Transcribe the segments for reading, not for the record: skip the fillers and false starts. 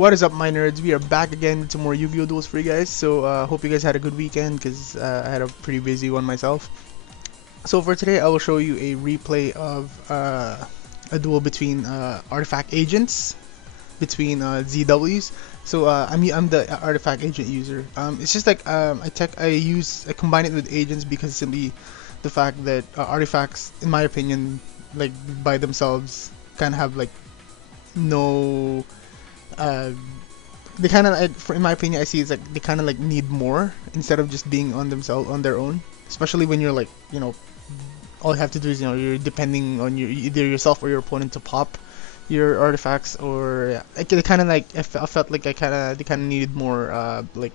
What is up, my nerds? We are back again with some more Yu-Gi-Oh! Duels for you guys. So, hope you guys had a good weekend because I had a pretty busy one myself. So for today, I will show you a replay of a duel between artifact agents between ZWs. So I'm the artifact agent user. It's just like I combine it with agents because simply the fact that artifacts, in my opinion, like by themselves, kind of have like no uh, they kind of, in my opinion, I see it's like they kind of like need more instead of just being on themselves on their own. Especially when you're like, all you have to do is, you're depending on either yourself or your opponent to pop your artifacts, or yeah, like they kind of like I felt like they kind of needed more like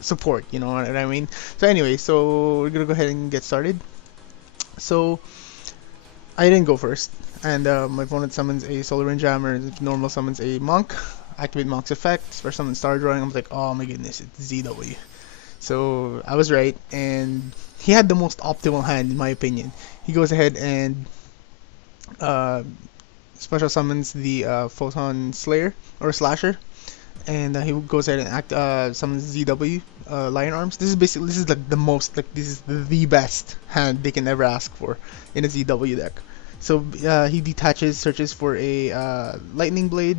support. You know what I mean? So anyway, so we're gonna go ahead and get started. So I didn't go first, and my opponent summons a Solar Windjammer, normal summons a Monk, activate Monk's effect, special summon Star Drawing. I was like, oh my goodness, it's ZW. So I was right, and he had the most optimal hand in my opinion. He goes ahead and uh, special summons the Photon Slayer or Slasher, and he goes ahead and summons ZW Lion Arms. This is like the most, like this is the best hand they can ever ask for in a ZW deck. So he detaches, searches for a Lightning Blade,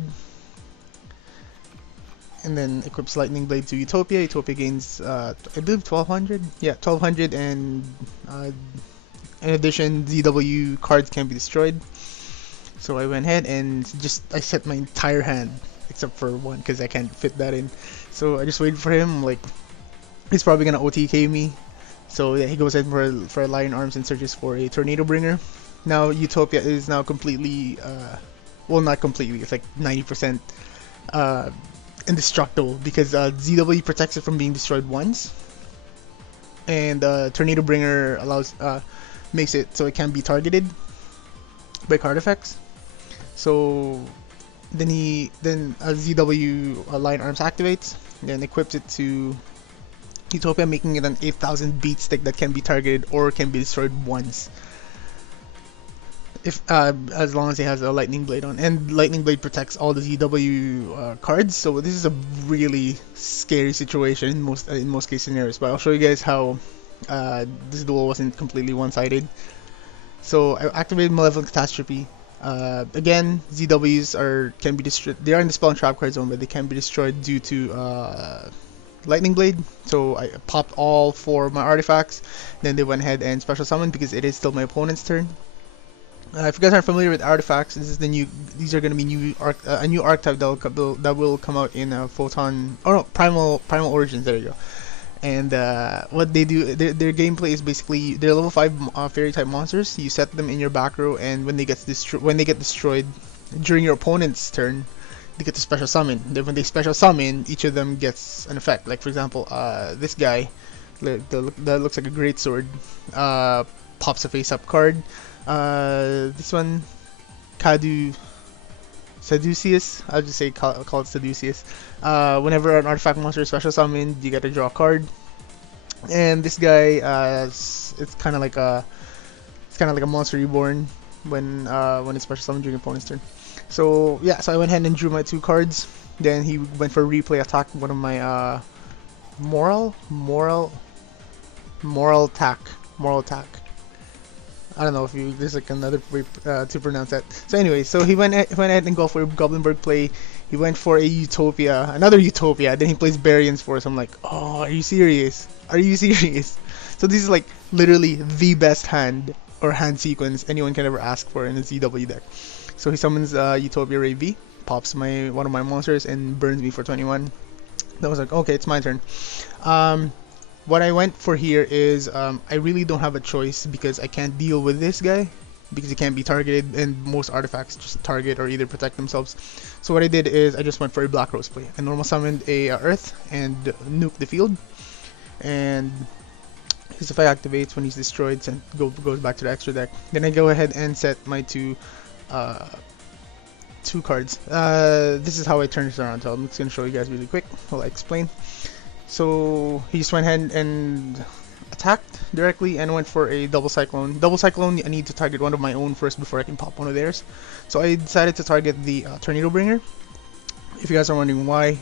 and then equips Lightning Blade to Utopia. Utopia gains, I believe, 1200. Yeah, 1200, and in addition, ZW cards can be destroyed. So I went ahead and I set my entire hand except for one because I can't fit that in. So I just waited for him. Like, he's probably gonna OTK me. So yeah, he goes ahead for a Lion Arms and searches for a Tornado Bringer. Now Utopia is now completely, well, not completely. It's like 90% indestructible because ZW protects it from being destroyed once, and Tornado Bringer makes it so it can be targeted by card effects. So then ZW Lion Arms activates, then equips it to Utopia, making it an 8,000 beat stick that can be targeted or can be destroyed once. If as long as he has a Lightning Blade on, and Lightning Blade protects all the ZW cards, so this is a really scary situation in most case scenarios. But I'll show you guys how this duel wasn't completely one-sided. So I activated Malevolent Catastrophe. Again, ZWs can be destroyed. They are in the spell and trap card zone, but they can be destroyed due to Lightning Blade. So I popped all 4 of my artifacts. Then they went ahead and special summoned because it is still my opponent's turn. If you guys aren't familiar with artifacts, these are going to be a new archetype that will come out in Photon, or no, Primal Origins. There you go. And what they do, their gameplay is basically they're level 5 fairy type monsters. You set them in your back row, and when they get destroyed during your opponent's turn, they get to special summon. Then when they special summon, each of them gets an effect. Like for example, this guy that looks like a great sword pops a face-up card. This one, Saduceus, I'll just say call it Saduceus. Whenever an artifact monster is special summoned, you get to draw a card. And this guy, it's kind of like a monster reborn when it's special summoned during your opponent's turn. So yeah, so I went ahead and drew my 2 cards. Then he went for a replay attack, one of my moral attack. I don't know if there's like another way to pronounce that. So anyway, so he went ahead and go for a Goblinberg play. He went for a Utopia, another Utopia. Then he plays Barian's Force. I'm like, oh, are you serious? Are you serious? So this is like literally the best hand or hand sequence anyone can ever ask for in a ZW deck. So he summons Utopia Ray V, pops one of my monsters, and burns me for 21. That was like, okay, it's my turn. What I went for here is I really don't have a choice because I can't deal with this guy because he can't be targeted, and most artifacts just target or either protect themselves. So what I did is I just went for a Black Rose play. I normal summoned a Earth and nuked the field, and his effect activates when he's destroyed and goes back to the extra deck. Then I go ahead and set my 2 cards. This is how I turn this around, so I'm just going to show you guys really quick while I explain. So he just went ahead and attacked directly and went for a double cyclone. Double cyclone, I need to target one of my own first before I can pop one of theirs. So I decided to target the Tornado Bringer. If you guys are wondering why,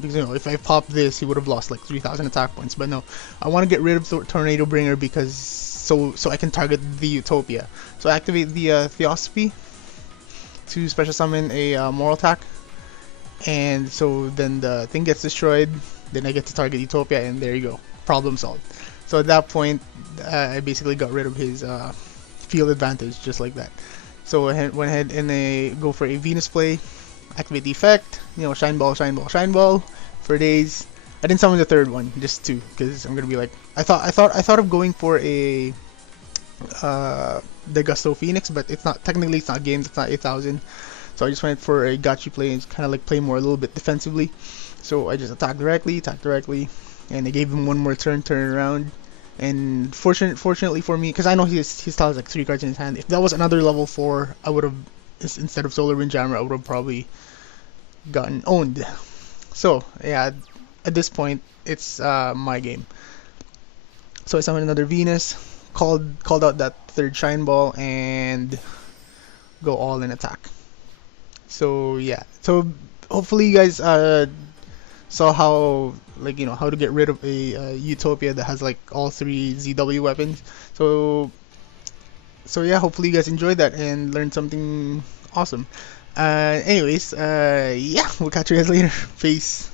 because if I popped this, he would have lost like 3,000 attack points. But no, I want to get rid of Tornado Bringer because so I can target the Utopia. So I activate the Theosophy to special summon a Moral attack, and so then the thing gets destroyed. Then I get to target Utopia, and there you go, problem solved. So at that point, I basically got rid of his field advantage just like that. So I went ahead and go for a Venus play, activate the effect, Shine Ball, Shine Ball, Shine Ball for days. I didn't summon the third one, just two, because I'm gonna be like, I thought of going for a the Gusto Phoenix, but it's not technically, it's not games, it's not 8,000. So I just went for a gotcha play and kind of like play more a little bit defensively. So I just attacked directly, and I gave him one more turn around. And fortunately for me, because I know he still has like 3 cards in his hand. If that was another level 4, I would have, instead of Solar Windjammer, I would have probably gotten owned. So yeah, at this point, it's my game. So I summoned another Venus, called out that third Shine Ball, and go all in attack. So yeah, so hopefully you guys saw how, like, how to get rid of a Utopia that has like all 3 ZW weapons. So yeah, hopefully you guys enjoyed that and learned something awesome. Anyways, yeah, we'll catch you guys later. Peace.